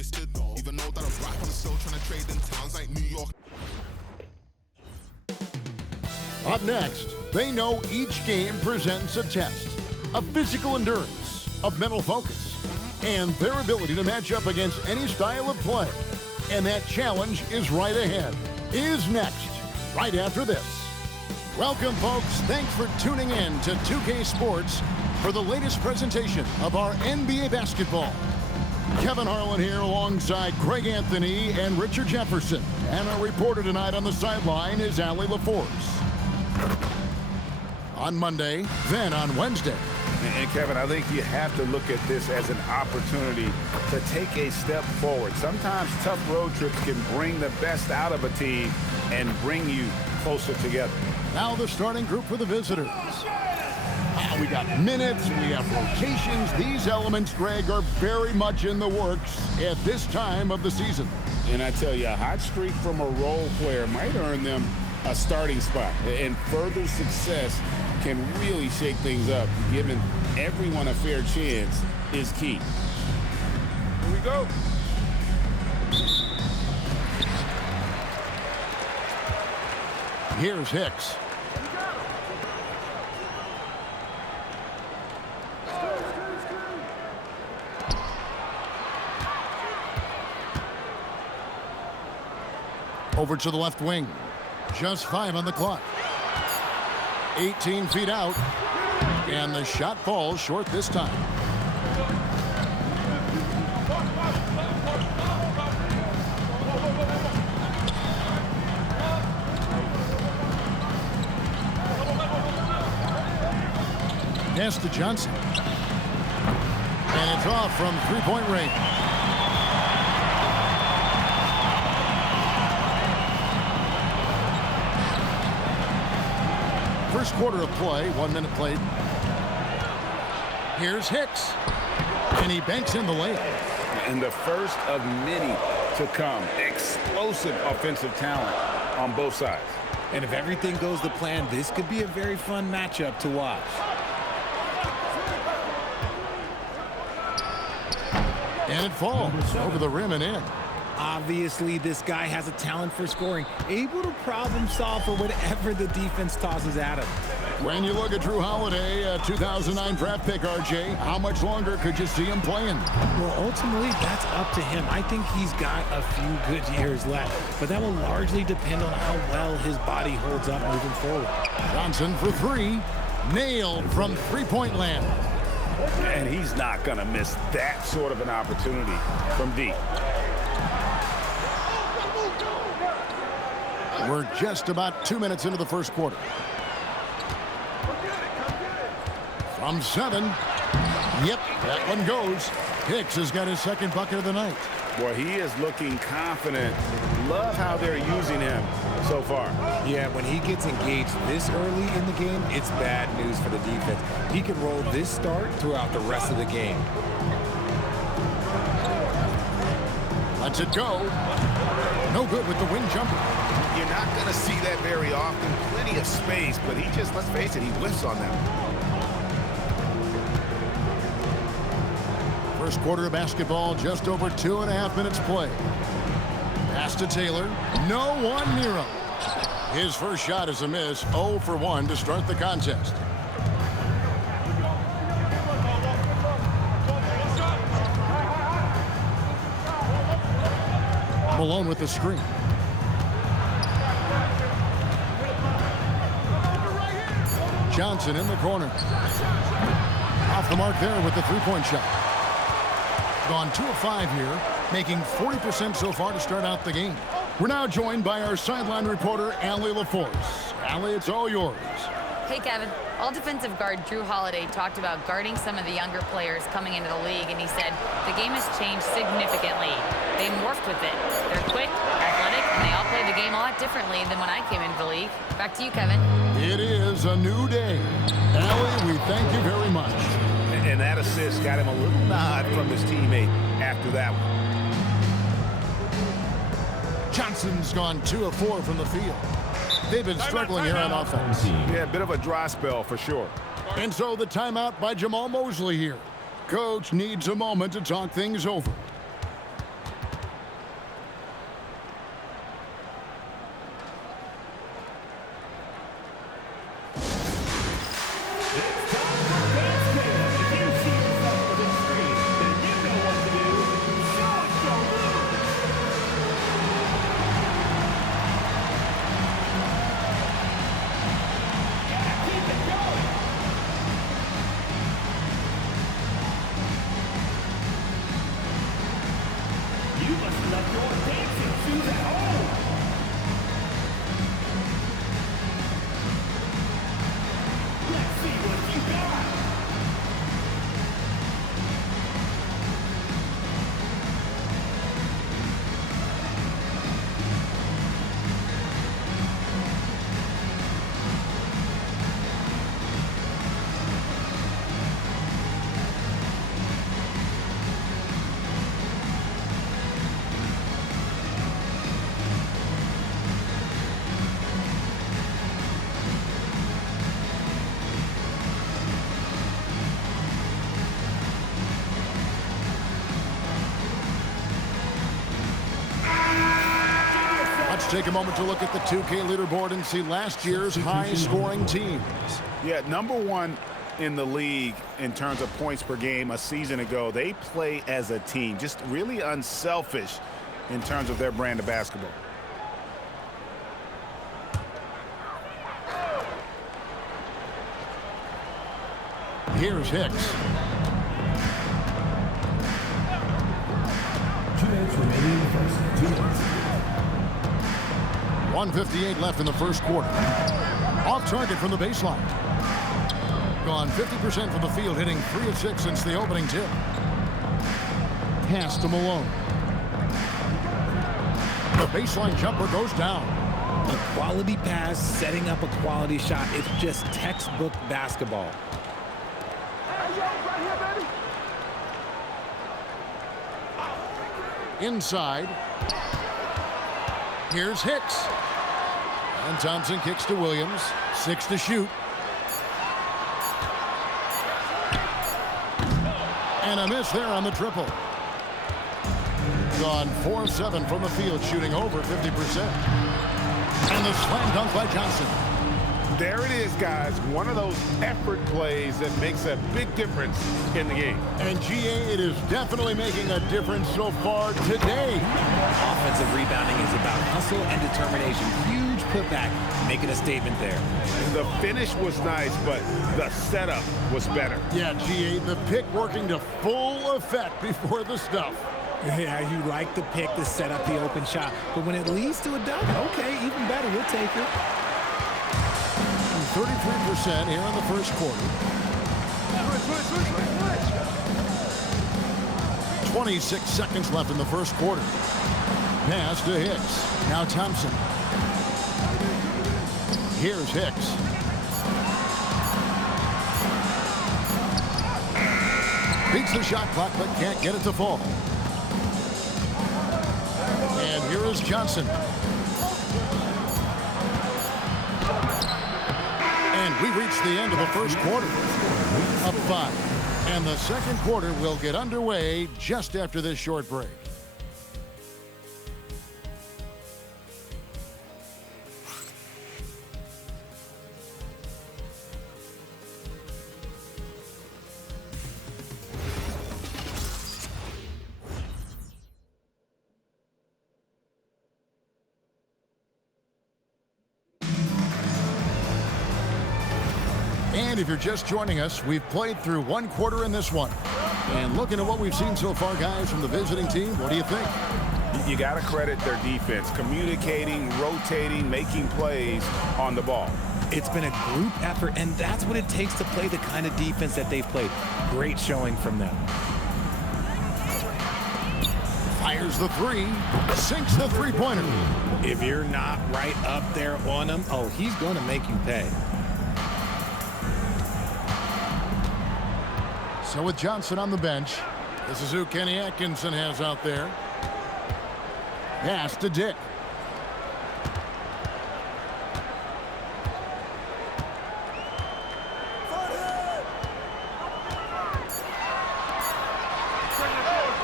twisted. Even though that a rapper is still trying to trade in towns like New York. Up next, they know each game presents a test of physical endurance, of mental focus, and their ability to match up against any style of play. And that challenge is right ahead. Is next, right after this. Welcome, folks. Thanks for tuning in to 2K Sports for the latest presentation of our NBA basketball. Kevin Harlan here alongside Craig Anthony and Richard Jefferson. And our reporter tonight on the sideline is Allie LaForce. On Monday, then on Wednesday. And Kevin, I think you have to look at this as an opportunity to take a step forward. Sometimes tough road trips can bring the best out of a team and bring you closer together. Now the starting group for the visitors. We got minutes, we have rotations. These elements, Greg, are very much in the works at this time of the season. And I tell you, a hot streak from a role player might earn them a starting spot. And further success can really shake things up. Giving everyone a fair chance is key. Here we go. Here's Hicks. Over to the left wing. Just 5 on the clock. 18 feet out. And the shot falls short this time. Pass to Johnson. And it's off from three-point range. First quarter of play, 1 minute played. Here's Hicks. And he banks in the layup. And the first of many to come. Explosive offensive talent on both sides. And if everything goes to plan, this could be a very fun matchup to watch. And it falls over the rim and in. Obviously, this guy has a talent for scoring, able to problem solve for whatever the defense tosses at him. When you look at Drew Holiday, a 2009 draft pick, RJ, how much longer could you see him playing? Well, ultimately, that's up to him. I think he's got a few good years left, but that will largely depend on how well his body holds up moving forward. Johnson for 3, nailed from three-point land. And he's not going to miss that sort of an opportunity from deep. We're just about 2 minutes into the first quarter. From 7. Yep, that one goes. Hicks has got his second bucket of the night. Boy, he is looking confident. Love how they're using him so far. Yeah, when he gets engaged this early in the game, it's bad news for the defense. He can roll this start throughout the rest of the game. Lets it go. No good with the wing jumper. You're not going to see that very often. Plenty of space, but he just, let's face it, he whiffs on them. First quarter of basketball, just over 2.5 minutes played. Pass to Taylor. No one near him. His first shot is a miss. 0 for 1 to start the contest. Malone with the screen. Johnson in the corner. Off the mark there with the three-point shot. Gone 2 of 5 here, making 40% so far to start out the game. We're now joined by our sideline reporter, Allie LaForce. Allie, it's all yours. Hey, Kevin. All defensive guard Drew Holiday talked about guarding some of the younger players coming into the league, and he said the game has changed significantly. They morphed with it. They're quick, athletic, and they all play the game a lot differently than when I came into the league. Back to you, Kevin. It is a new day. Allie, we thank you very much. And that assist got him a little nod from his teammate after that one. Johnson's gone 2 of 4 from the field. They've been struggling here on offense. Yeah, a bit of a dry spell for sure. And so the timeout by Jamal Mosley here. Coach needs a moment to talk things over. Let's take a moment to look at the 2K leaderboard and see last year's high-scoring teams. Yeah, #1 in the league in terms of points per game a season ago. They play as a team, just really unselfish in terms of their brand of basketball. Here's Hicks. 2 minutes remaining in the first. 2 minutes. 1:58 left in the first quarter. Off target from the baseline. Gone 50% from the field, hitting 3 of 6 since the opening tip. Pass to Malone. The baseline jumper goes down. A quality pass, setting up a quality shot. It's just textbook basketball. Inside. Here's Hicks. And Thompson kicks to Williams. 6 to shoot. And a miss there on the triple. Gone 4 of 7 from the field, shooting over 50%. And the slam dunk by Johnson. There it is, guys. One of those effort plays that makes a big difference in the game. And GA, it is definitely making a difference so far today. Offensive rebounding is about hustle and determination. Huge putback, making a statement there. The finish was nice, but the setup was better. Yeah, GA, the pick working to full effect before the stuff. Yeah, you like the pick to set up the open shot, but when it leads to a dunk, okay, even better, we'll take it. 33% here in the first quarter. 26 seconds left in the first quarter. Pass to Hicks. Now Thompson. Here's Hicks. Beats the shot clock, but can't get it to fall. And here is Johnson. And we reach the end of the first quarter. Up 5. And the second quarter will get underway just after this short break. And if you're just joining us, we've played through 1 quarter in this one. And looking at what we've seen so far, guys, from the visiting team, what do you think? You got to credit their defense, communicating, rotating, making plays on the ball. It's been a group effort, and that's what it takes to play the kind of defense that they've played. Great showing from them. Fires the 3, sinks the three-pointer. If you're not right up there on him, oh, he's going to make you pay. So with Johnson on the bench, this is who Kenny Atkinson has out there. Pass to Dick.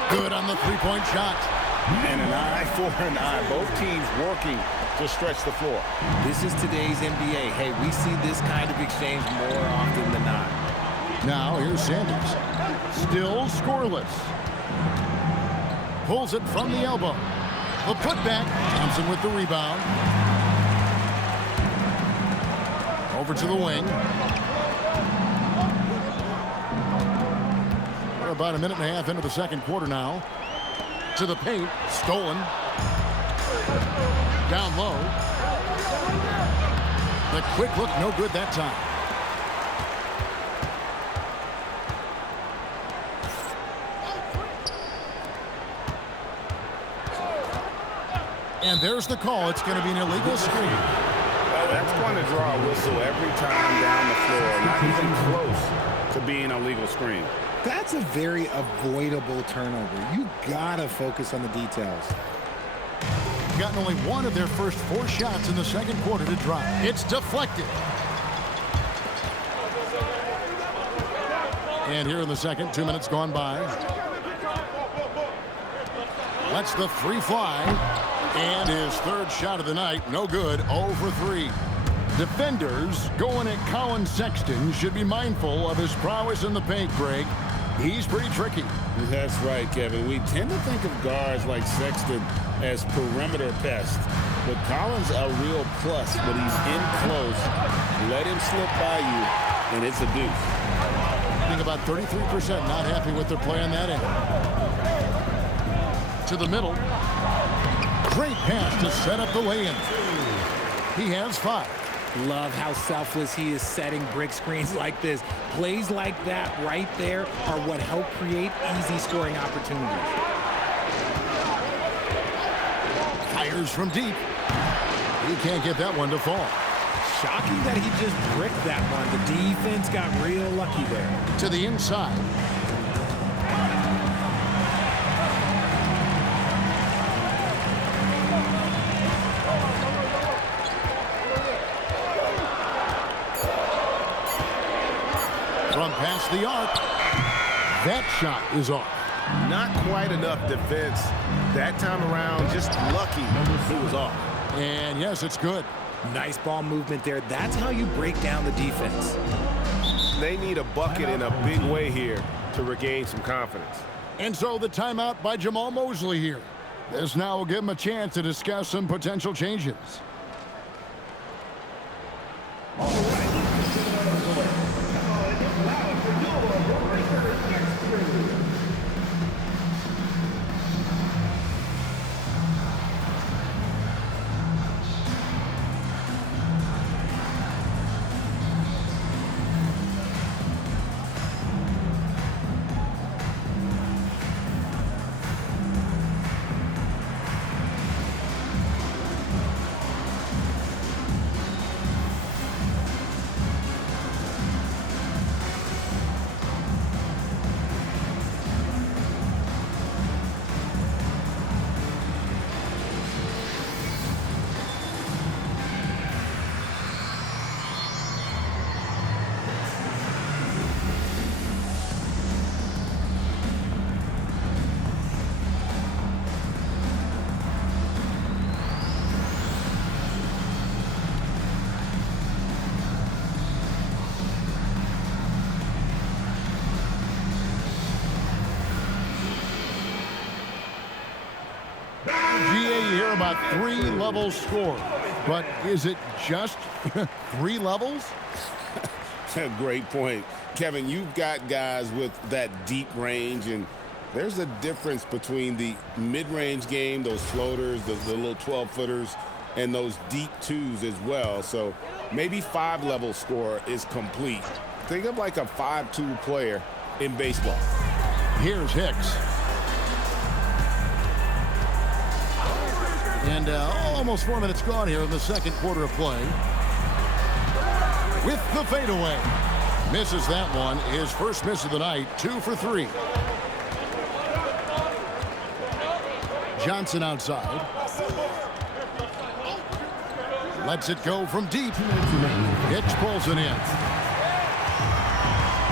Good on the three-point shot. And an eye for an eye. Both teams working to stretch the floor. This is today's NBA. Hey, we see this kind of exchange more often than not. Now here's Sanders. Still scoreless. Pulls it from the elbow. The putback. Thompson with the rebound. Over to the wing. We're about a minute and a half into the second quarter now. To the paint. Stolen. Down low. The quick look, no good that time. And there's the call. It's going to be an illegal screen. Well, that's going to draw a whistle every time down the floor. Not even close to being a legal screen. That's a very avoidable turnover. You gotta focus on the details. Gotten only one of their first 4 shots in the second quarter to drop. It's deflected. And here in the second, 2 minutes gone by. Lets the three fly. And his third shot of the night, no good, 0 for 3. Defenders going at Colin Sexton should be mindful of his prowess in the paint, Greg. He's pretty tricky. That's right, Kevin. We tend to think of guards like Sexton as perimeter pests. But Collins a real plus when he's in close. Let him slip by you, and it's a deuce. I think about 33% not happy with their play on that end. To the middle. Great pass to set up the lay-in. He has 5. Love how selfless he is setting brick screens like this. Plays like that right there are what help create easy scoring opportunities. Fires from deep. He can't get that one to fall. Shocking that he just bricked that one. The defense got real lucky there. To the inside. From past the arc. That shot is off. Not quite enough defense that time around. Just lucky he was off. And yes, it's good. Nice ball movement there. That's how you break down the defense. They need a bucket in a big way here to regain some confidence. And so the timeout by Jamal Mosley here. This now will give him a chance to discuss some potential changes. About 3 levels scored. But is it just 3 levels? Great point. Kevin, you've got guys with that deep range, and there's a difference between the mid-range game, those floaters, the little 12-footers, and those deep 2s as well. So maybe 5-level score is complete. Think of like a 5-2 player in baseball. Here's Hicks. And almost 4 minutes gone here in the second quarter of play. With the fadeaway. Misses that one. His first miss of the night. 2 for 3. Johnson outside. Lets it go from deep. Hicks pulls it in.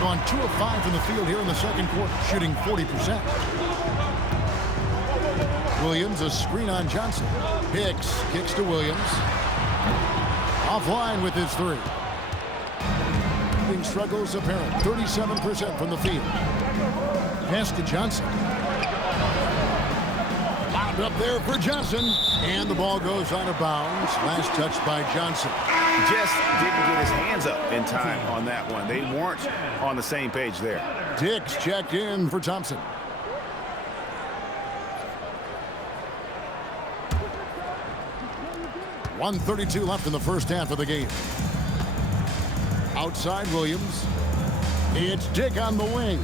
Gone 2 of 5 from the field here in the second quarter. Shooting 40%. Williams, a screen on Johnson. Hicks kicks to Williams. Offline with his 3. Struggles apparent. 37% from the field. Pass to Johnson. Lobbed up there for Johnson. And the ball goes out of bounds. Last touch by Johnson. Just didn't get his hands up in time on that one. They weren't on the same page there. Hicks checked in for Thompson. 1:32 left in the first half of the game. Outside Williams. It's Dick on the wing.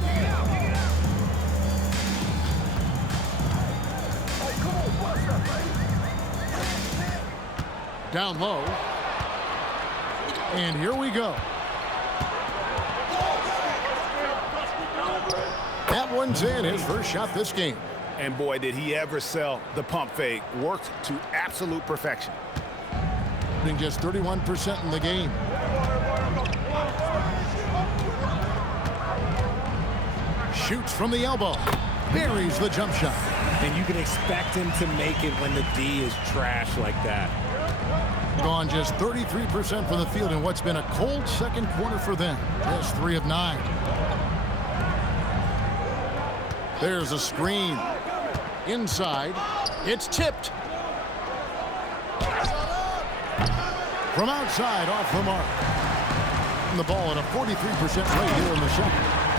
Down low. And here we go. That one's in, his first shot this game. And boy, did he ever sell the pump fake. Worked to absolute perfection. Being just 31% in the game. Shoots from the elbow. Buries the jump shot. And you can expect him to make it when the D is trash like that. Gone just 33% from the field in what's been a cold second quarter for them. Just 3 of 9. There's a screen. Inside. It's tipped. From outside, off the mark. And the ball at a 43% rate here in the second.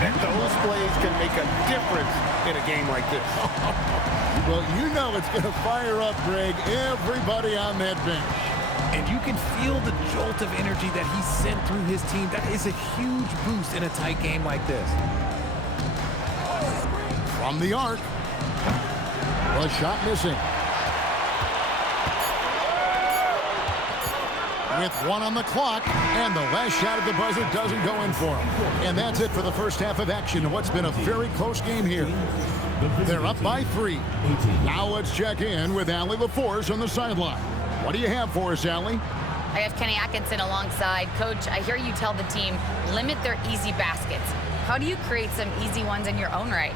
And those plays can make a difference in a game like this. Well, you know it's going to fire up, Greg, everybody on that bench. And you can feel the jolt of energy that he sent through his team. That is a huge boost in a tight game like this. From the arc. A shot missing. With 1 on the clock, and the last shot at the buzzer doesn't go in for him. And that's it for the first half of action in what's been a very close game here. They're up by 3. Now let's check in with Allie LaForce on the sideline. What do you have for us, Allie? I have Kenny Atkinson alongside. Coach, I hear you tell the team, limit their easy baskets. How do you create some easy ones in your own right?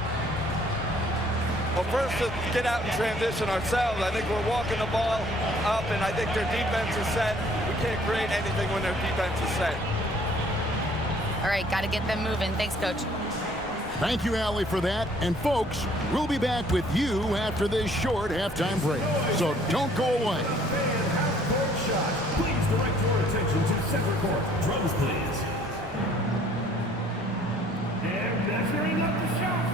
Well, first, to get out and transition ourselves. I think we're walking the ball up, and I think their defense is set. We can't create anything when their defense is set. All right, got to get them moving. Thanks, Coach. Thank you, Allie, for that. And, folks, we'll be back with you after this short halftime break. So don't go away. Shot. Please direct your attention to center court. Drums, please. And measuring up the shot.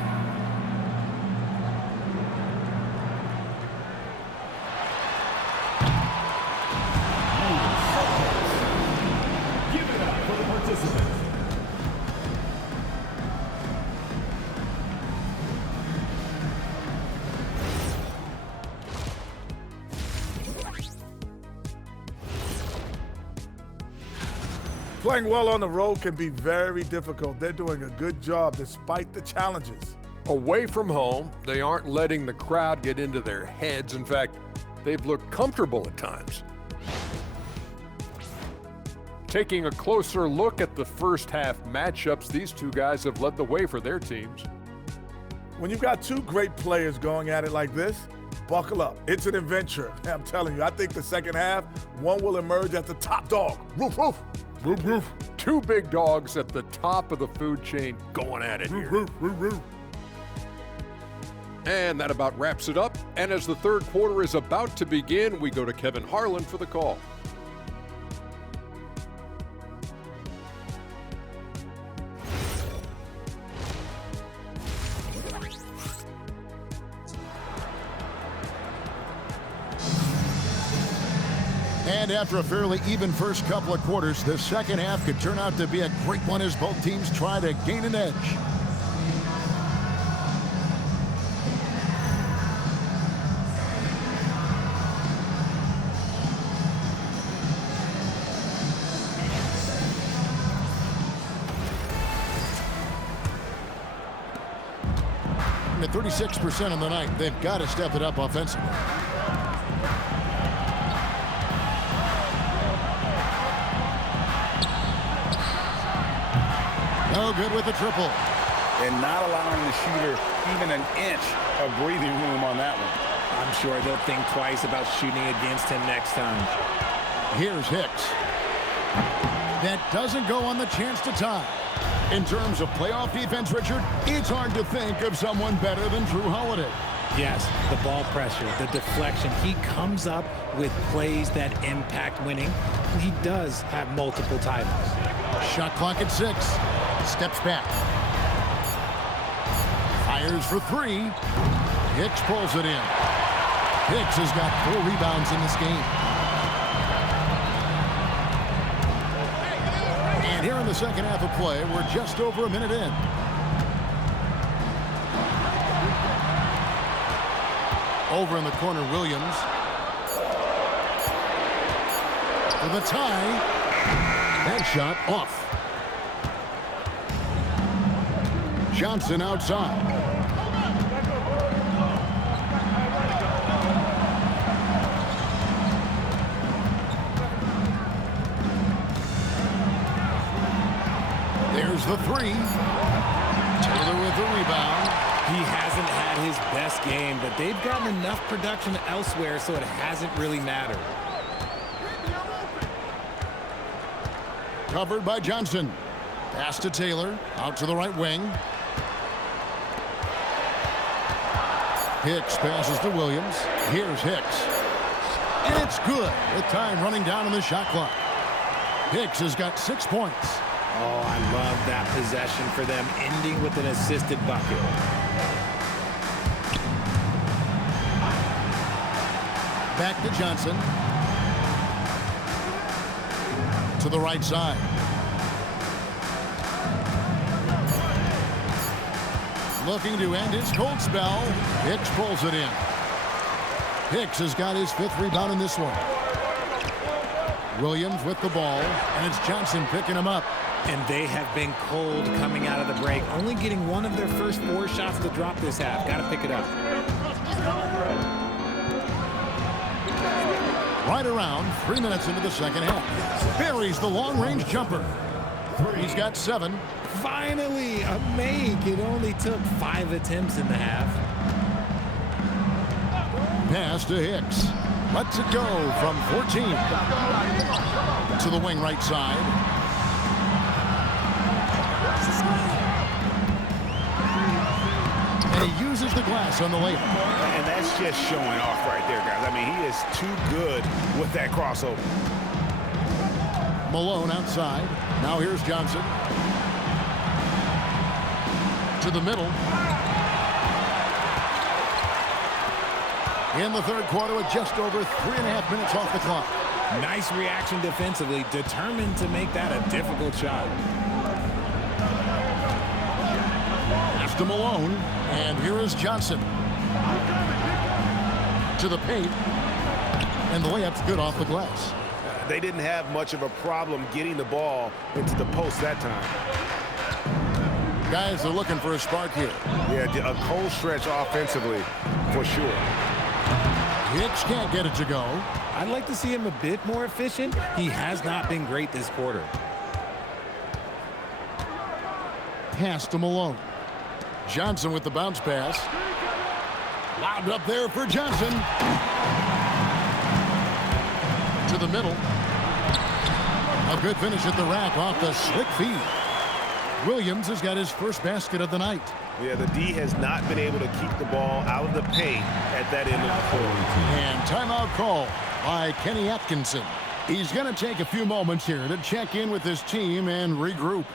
Give it up for the participants. Playing well on the road can be very difficult. They're doing a good job despite the challenges. Away from home, they aren't letting the crowd get into their heads. In fact, they've looked comfortable at times. Taking a closer look at the first half matchups, these two guys have led the way for their teams. When you've got two great players going at it like this, buckle up. It's an adventure. I'm telling you, I think the second half, one will emerge as the top dog. Roof, roof. Roof, roof. Two big dogs at the top of the food chain going at it here. Roof, roof, roof. And that about wraps it up. And as the third quarter is about to begin, we go to Kevin Harlan for the call. And after a fairly even first couple of quarters, the second half could turn out to be a great one as both teams try to gain an edge. At 36% on the night, they've got to step it up offensively. No good with the triple. And not allowing the shooter even an inch of breathing room on that one. I'm sure they'll think twice about shooting against him next time. Here's Hicks. That doesn't go on the chance to tie. In terms of playoff defense, Richard, it's hard to think of someone better than Drew Holiday. Yes, the ball pressure, the deflection. He comes up with plays that impact winning. He does have multiple titles. Shot clock at 6. Steps back. Fires for 3. Hicks pulls it in. Hicks has got 4 rebounds in this game. Here in the second half of play, we're just over a minute in. Over in the corner, Williams. For the tie. That shot off. Johnson outside. There's the three. Taylor with the rebound. He hasn't had his best game, but they've gotten enough production elsewhere, so it hasn't really mattered. Covered by Johnson. Pass to Taylor. Out to the right wing. Hicks passes to Williams. Here's Hicks. And it's good with time running down on the shot clock. Hicks has got 6 points. Oh, I love that possession for them, ending with an assisted bucket. Back to Johnson. To the right side. Looking to end his cold spell. Hicks pulls it in. Hicks has got his 5th rebound in this one. Williams with the ball, and it's Johnson picking him up. And they have been cold coming out of the break, only getting one of their first 4 shots to drop this half. Got to pick it up. Right around 3 minutes into the second half. Buries the long-range jumper. He's got 7. Finally, a make. It only took 5 attempts in the half. Pass to Hicks. Lets it go from 14. To the wing right side. And he uses the glass on the layup. And that's just showing off right there, guys. I mean, he is too good with that crossover. Malone outside. Now here's Johnson. To the middle. In the third quarter with just over 3.5 minutes off the clock. Nice reaction defensively, determined to make that a difficult shot. Pass to Malone, and here is Johnson. To the paint, and the layup's good off the glass. They didn't have much of a problem getting the ball into the post that time. Guys are looking for a spark here. Yeah, a cold stretch offensively, for sure. Hicks can't get it to go. I'd like to see him a bit more efficient. He has not been great this quarter. Pass to Malone. Johnson with the bounce pass. Lobbed up there for Johnson. To the middle. A good finish at the rack off the slick feed. Williams has got his first basket of the night. Yeah, the D has not been able to keep the ball out of the paint at that end of the court. And timeout call by Kenny Atkinson. He's going to take a few moments here to check in with his team and regroup.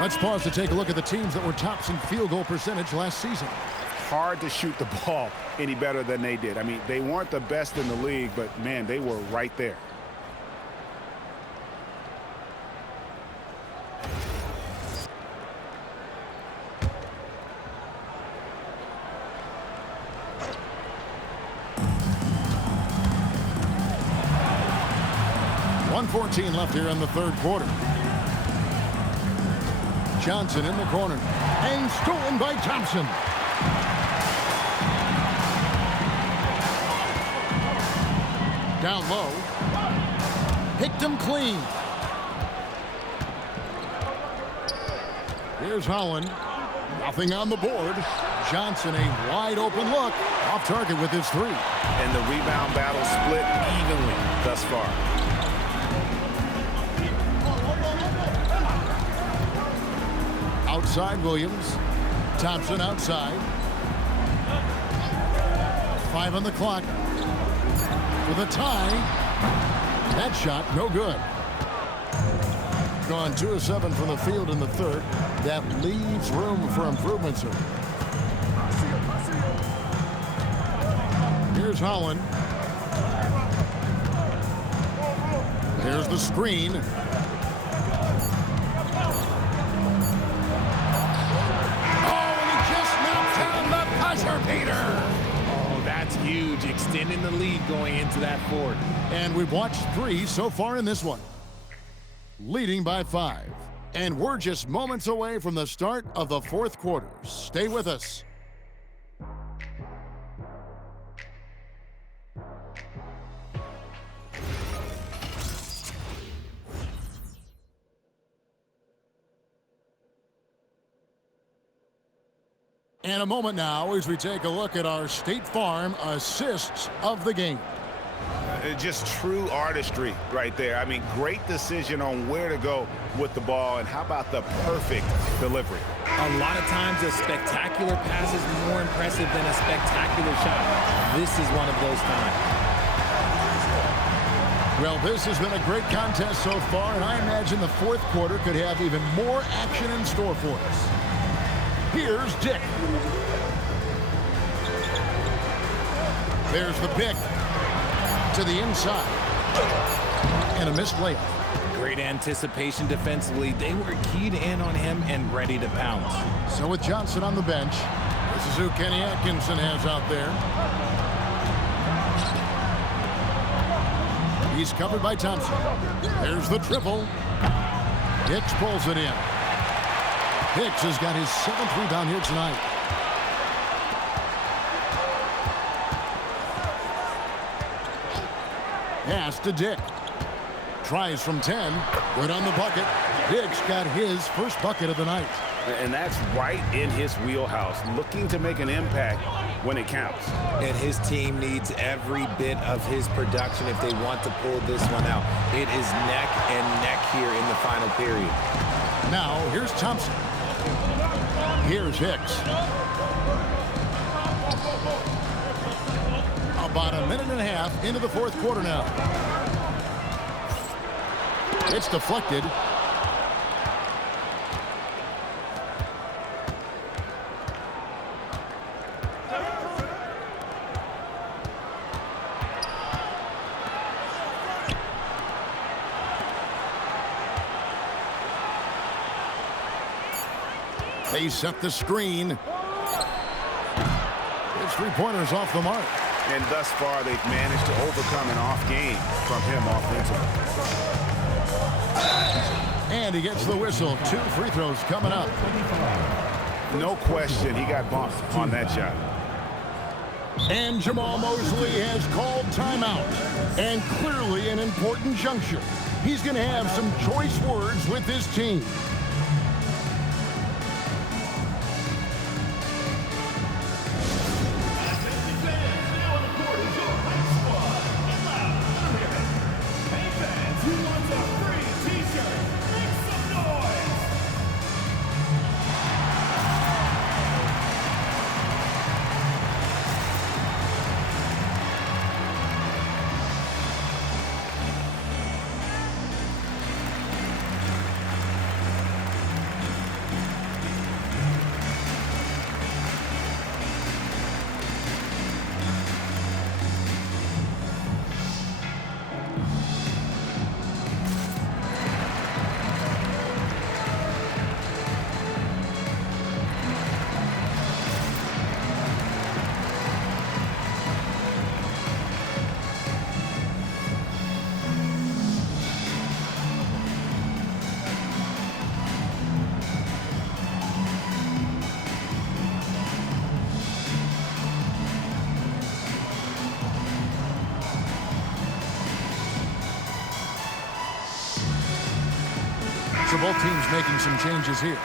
Let's pause to take a look at the teams that were tops in field goal percentage last season. Hard to shoot the ball any better than they did. I mean, they weren't the best in the league, but, man, they were right there. 1:14 left here in the third quarter. Johnson in the corner. And stolen by Thompson. Down low. Picked him clean. Here's Holland. Nothing on the board. Johnson, a wide open look. Off target with his three. And the rebound battle split evenly thus far. Outside Williams. Thompson outside. 5 on the clock. For the tie. That shot no good. Gone 2 of 7 from the field in the third. That leaves room for improvement, sir. Here's Holland. Here's the screen. Oh, that's huge. Extending the lead going into that fourth. And we've watched 3 so far in this one. Leading by 5. And we're just moments away from the start of the fourth quarter. Stay with us. And a moment now as we take a look at our State Farm assists of the game. Just true artistry right there. I mean, great decision on where to go with the ball, and how about the perfect delivery? A lot of times a spectacular pass is more impressive than a spectacular shot. This is one of those times. Well, this has been a great contest so far, and I imagine the fourth quarter could have even more action in store for us. Here's Dick. There's the pick. To the inside. And a missed layup. Great anticipation defensively. They were keyed in on him and ready to pounce. So with Johnson on the bench, this is who Kenny Atkinson has out there. He's covered by Thompson. There's the triple. Hicks pulls it in. Hicks has got his 7th rebound here tonight. Pass to Dick. Tries from 10. Good on the bucket. Dick's got his first bucket of the night. And that's right in his wheelhouse, looking to make an impact when it counts. And his team needs every bit of his production if they want to pull this one out. It is neck and neck here in the final period. Now, here's Thompson. Here's Hicks. About a minute and a half into the fourth quarter now. It's deflected. They set the screen. His three-pointers off the mark. And thus far, they've managed to overcome an off game from him offensively. And he gets the whistle. 2 free throws coming up. No question, he got bumped on that shot. And Jamal Mosley has called timeout. And clearly an important juncture. He's going to have some choice words with his team. So both teams making some changes here.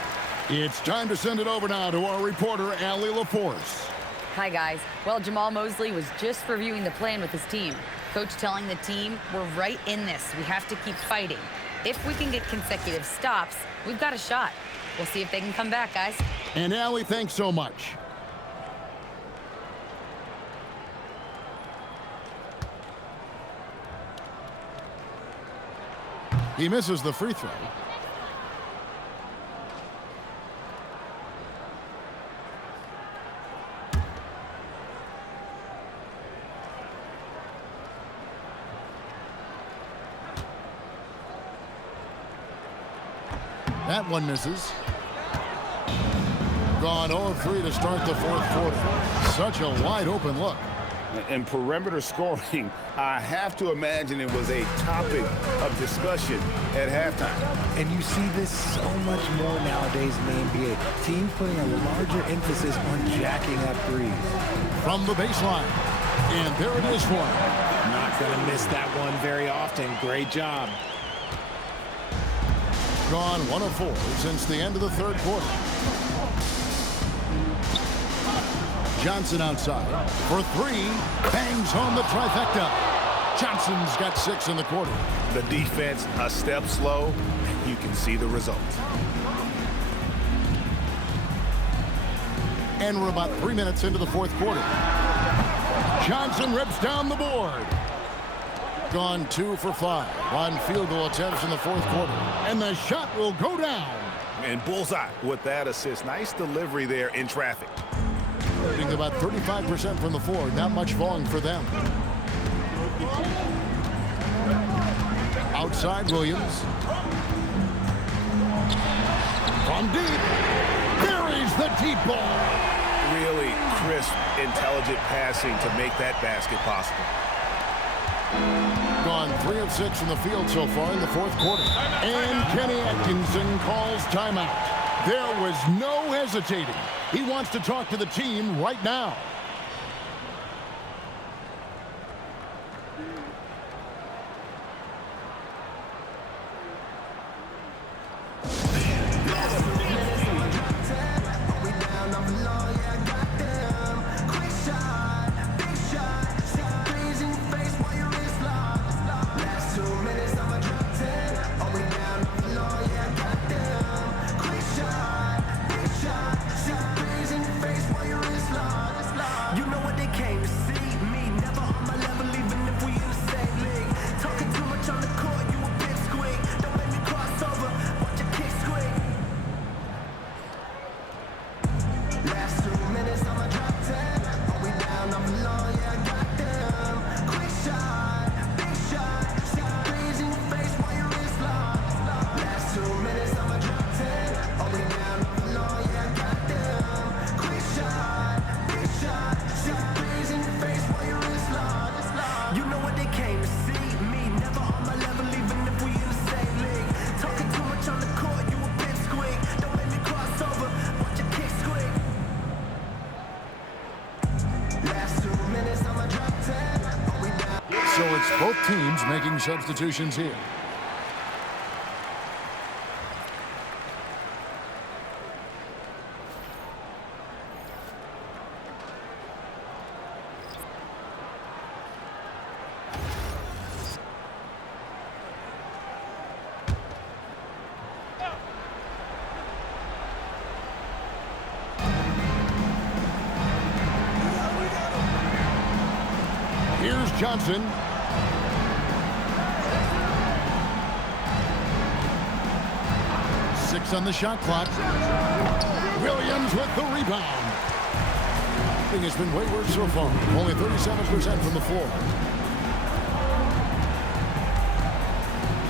It's time to send it over now to our reporter, Allie LaForce. Hi, guys. Well, Jamal Mosley was just reviewing the plan with his team. Coach telling the team, we're right in this. We have to keep fighting. If we can get consecutive stops, we've got a shot. We'll see if they can come back, guys. And Allie, thanks so much. He misses the free throw. That one misses. Gone 0-3 to start the fourth quarter. Such a wide open look. And perimeter scoring, I have to imagine it was a topic of discussion at halftime. And you see this so much more nowadays in the NBA. Teams putting a larger emphasis on jacking up threes. From the baseline. And there it is for him. Not going to miss that one very often. Great job. Gone 1 of 4 since the end of the third quarter. Johnson outside for 3. Bangs home the trifecta. Johnson's got 6 in the quarter. The defense a step slow. You can see the result. And we're about 3 minutes into the fourth quarter. Johnson rips down the board. Gone 2 for 5 on field goal attempts in the fourth quarter. And the shot will go down. And bullseye with that assist. Nice delivery there in traffic. Shooting about 35% from the floor. Not much volume for them. Outside Williams. From deep. Buries the deep ball. Really crisp, intelligent passing to make that basket possible. Gone 3 of 6 from the field so far in the fourth quarter. And Kenny Atkinson calls timeout. There was no hesitating. He wants to talk to the team right now. So it's both teams making substitutions here. Here's Johnson. On the shot clock. Williams with the rebound. I think it's been way worse so far. Only 37% from the floor.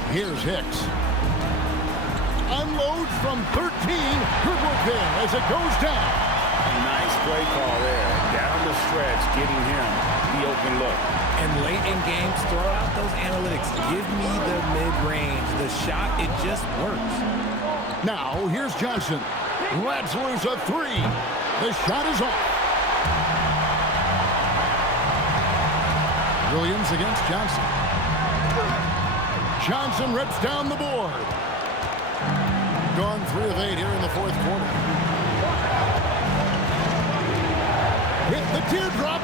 Here's Hicks. Unloads from 13. Good work there as it goes down. Nice play call there. Down the stretch, getting him the open look. And late in games, throw out those analytics. Give me the mid-range. The shot, it just works. Now, here's Johnson. Lets loose a 3. The shot is off. Williams against Johnson. Johnson rips down the board. gone 3 of 8 here in the fourth quarter. Hit the teardrop.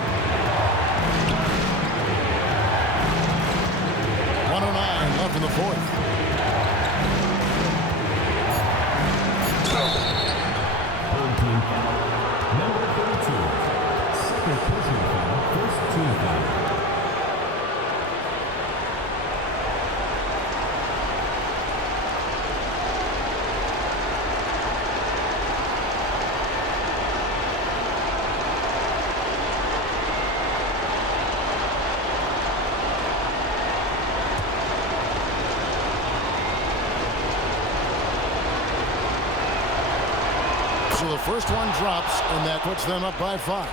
109 left in the fourth. Third team foul. Number 32. Second personal foul. First team foul. So the first one drops, and that puts them up by 5.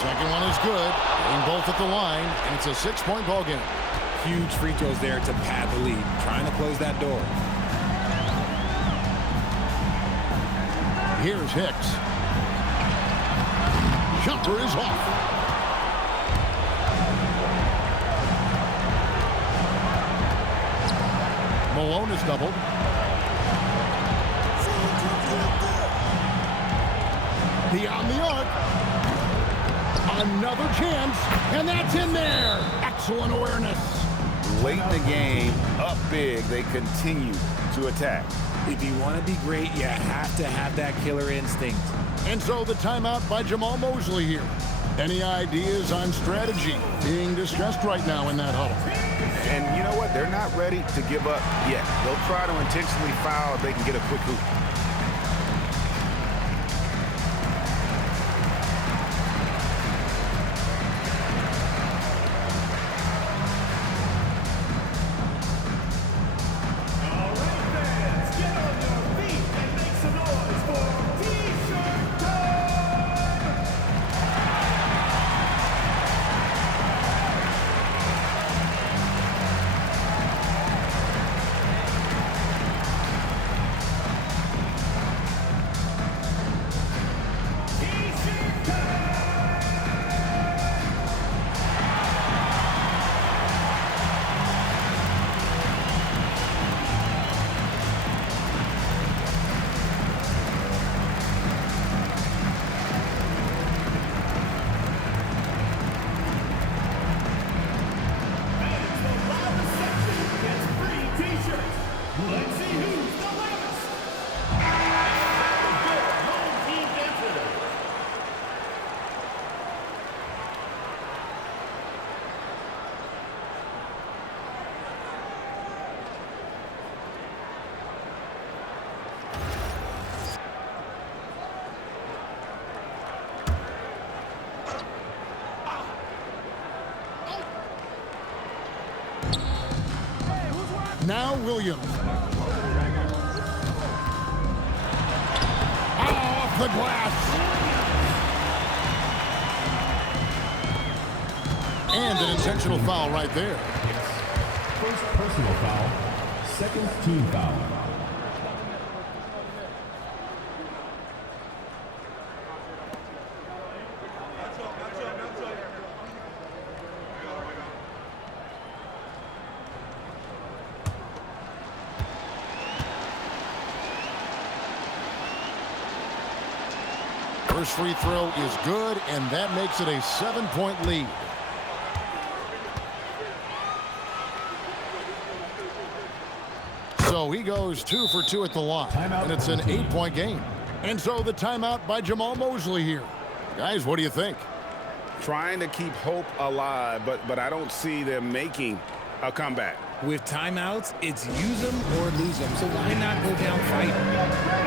Second one is good. Getting both at the line, and it's a 6-point ball game. Huge free throws there to pad the lead, trying to close that door. Here's Hicks. Jumper is off. Malone is doubled. Beyond the arc. Another chance, and that's in there. Excellent awareness. Late in the game, up big, they continue to attack. If you want to be great, you have to have that killer instinct. And so the timeout by Jamal Mosley here. Any ideas on strategy being discussed right now in that huddle? And you know what? They're not ready to give up yet. They'll try to intentionally foul if they can get a quick hoop. Now Williams. Off the glass. And an intentional foul right there. First personal foul. Second team foul. First free throw is good, and that makes it a 7-point lead. So he goes 2 for 2 at the line, and it's an 8-point game. And so the timeout by Jamal Mosley here. Guys, what do you think? Trying to keep hope alive, but I don't see them making a comeback. With timeouts, it's use them or lose them. So why not go down fighting?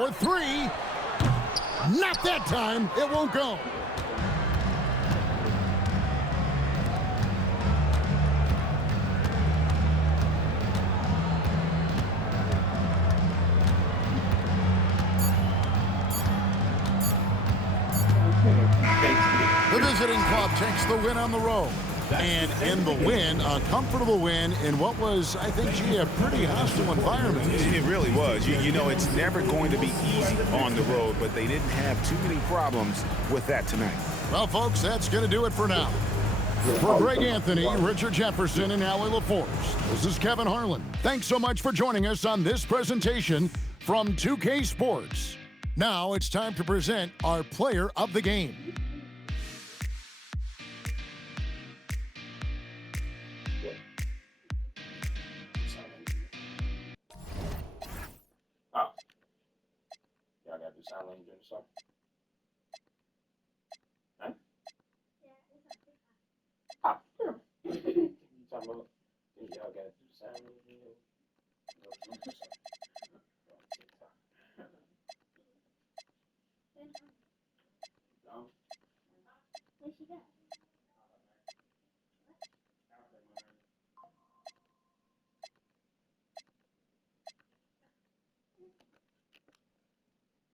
for three. Not that time. It won't go. The visiting club takes the win on the road. And in the win, a comfortable win in what was, I think, gee, a pretty hostile environment. It really was. You know, it's never going to be easy on the road, but they didn't have too many problems with that tonight. Well, folks, that's going to do it for now. For Greg Anthony, Richard Jefferson, and Howie LaForce, this is Kevin Harlan. Thanks so much for joining us on this presentation from 2K Sports. Now it's time to present our player of the game. Y'all gotta do sign language and stuff. Huh? Ah, sure. You talking about y'all gotta do sign language?